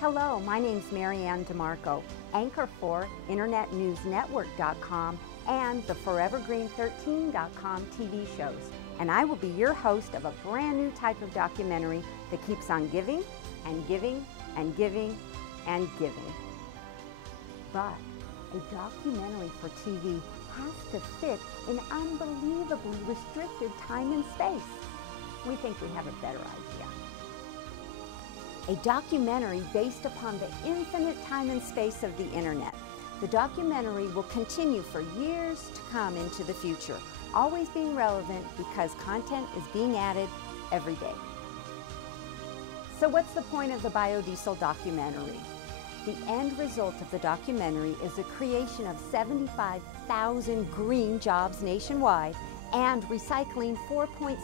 Hello, my name's Marianne DeMarco, anchor for InternetNewsNetwork.com and the ForeverGreen13.com TV shows, and I will be your host of a brand new type of documentary that keeps on giving and giving and giving and giving. But a documentary for TV has to fit in unbelievably restricted time and space. We think we have a better idea. A documentary based upon the infinite time and space of the internet. The documentary will continue for years to come into the future, always being relevant because content is being added every day. So what's the point of the biodiesel documentary? The end result of the documentary is the creation of 75,000 green jobs nationwide and recycling 4.6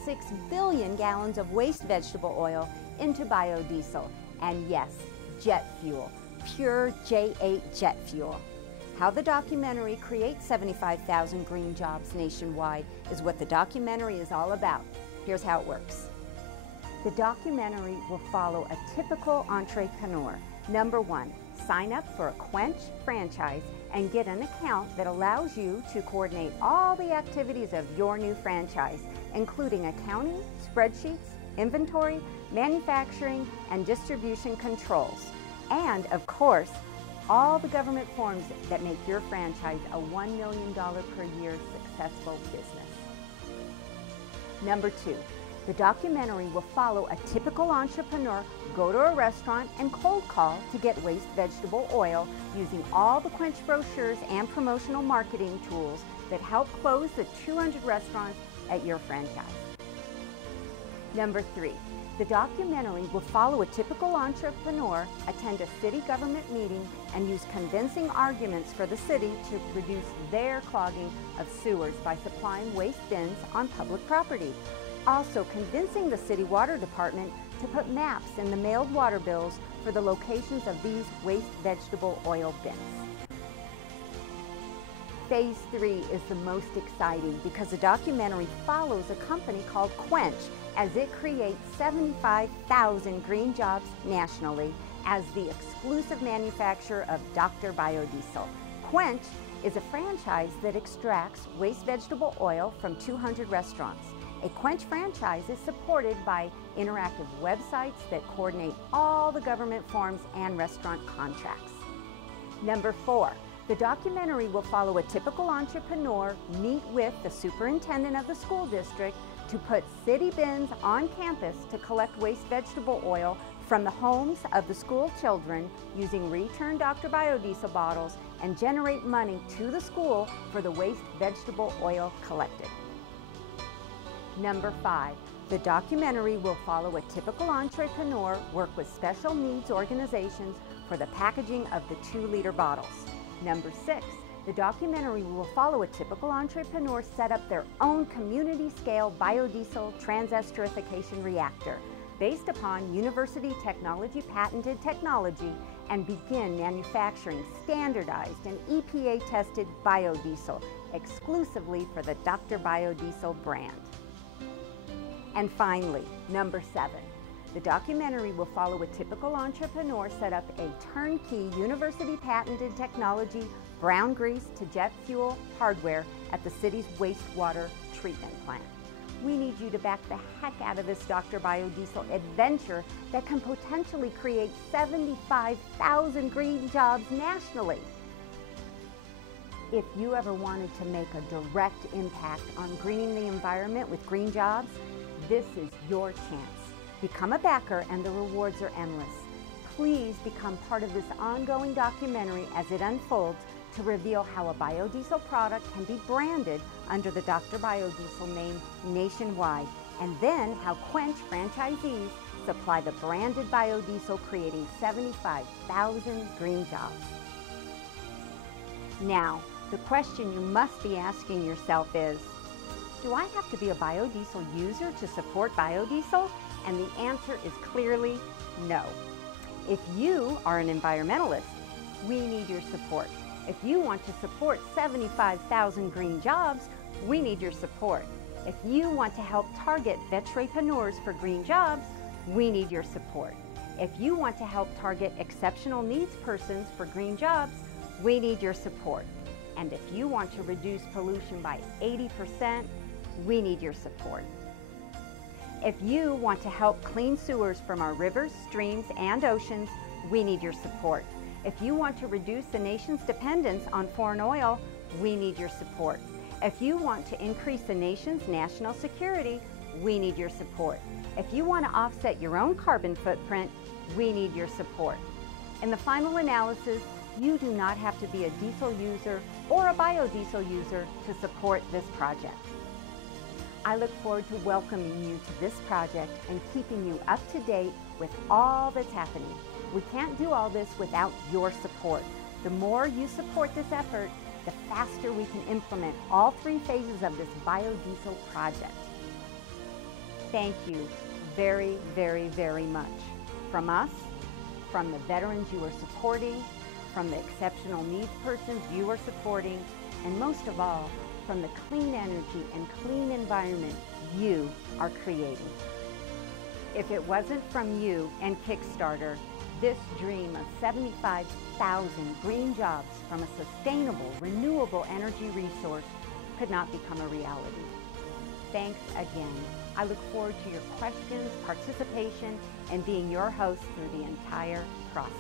billion gallons of waste vegetable oil into biodiesel, and yes, jet fuel, pure J8 jet fuel. How the documentary creates 75,000 green jobs nationwide is what the documentary is all about. Here's how it works. The documentary will follow a typical entrepreneur. Number one, sign up for a Quench franchise and get an account that allows you to coordinate all the activities of your new franchise, including accounting, spreadsheets, inventory, manufacturing, and distribution controls. And of course, all the government forms that make your franchise a $1 million per year successful business. Number two, the documentary will follow a typical entrepreneur go to a restaurant and cold call to get waste vegetable oil using all the Quench brochures and promotional marketing tools that help close the 200 restaurants at your franchise. Number three, the documentary will follow a typical entrepreneur attend a city government meeting and use convincing arguments for the city to reduce their clogging of sewers by supplying waste bins on public property. Also convincing the city water department to put maps in the mailed water bills for the locations of these waste vegetable oil bins. Phase 3 is the most exciting because the documentary follows a company called Quench as it creates 75,000 green jobs nationally as the exclusive manufacturer of Dr. Biodiesel. Quench is a franchise that extracts waste vegetable oil from 200 restaurants. A Quench franchise is supported by interactive websites that coordinate all the government forms and restaurant contracts. Number 4, the documentary will follow a typical entrepreneur meet with the superintendent of the school district to put city bins on campus to collect waste vegetable oil from the homes of the school children using returned Dr. Biodiesel bottles and generate money to the school for the waste vegetable oil collected. Number 5, the documentary will follow a typical entrepreneur work with special needs organizations for the packaging of the 2-liter bottles. Number 6, the documentary will follow a typical entrepreneur set up their own community-scale biodiesel transesterification reactor based upon University Technology patented technology and begin manufacturing standardized and EPA-tested biodiesel exclusively for the Dr. Biodiesel brand. And finally, number 7, the documentary will follow a typical entrepreneur set up a turnkey university patented technology brown grease to jet fuel hardware at the city's wastewater treatment plant. We need you to back the heck out of this Dr. Biodiesel adventure that can potentially create 75,000 green jobs nationally. If you ever wanted to make a direct impact on greening the environment with green jobs, this is your chance. Become a backer and the rewards are endless. Please become part of this ongoing documentary as it unfolds to reveal how a biodiesel product can be branded under the Dr. Biodiesel name nationwide, and then how Quench franchisees supply the branded biodiesel, creating 75,000 green jobs. Now, the question you must be asking yourself is, do I have to be a biodiesel user to support biodiesel? And the answer is clearly no. If you are an environmentalist, we need your support. If you want to support 75,000 green jobs, we need your support. If you want to help target vetrepreneurs for green jobs, we need your support. If you want to help target exceptional needs persons for green jobs, we need your support. And if you want to reduce pollution by 80%, we need your support. If you want to help clean sewers from our rivers, streams, and oceans, we need your support. If you want to reduce the nation's dependence on foreign oil, we need your support. If you want to increase the nation's national security, we need your support. If you want to offset your own carbon footprint, we need your support. In the final analysis, you do not have to be a diesel user or a biodiesel user to support this project. I look forward to welcoming you to this project and keeping you up to date with all that's happening. We can't do all this without your support. The more you support this effort, the faster we can implement all 3 phases of this biodiesel project. Thank you very, very, very much. From us, from the veterans you are supporting, from the exceptional needs persons you are supporting, and most of all, from the clean energy and clean environment you are creating. If it wasn't from you and Kickstarter, this dream of 75,000 green jobs from a sustainable, renewable energy resource could not become a reality. Thanks again. I look forward to your questions, participation, and being your host through the entire process.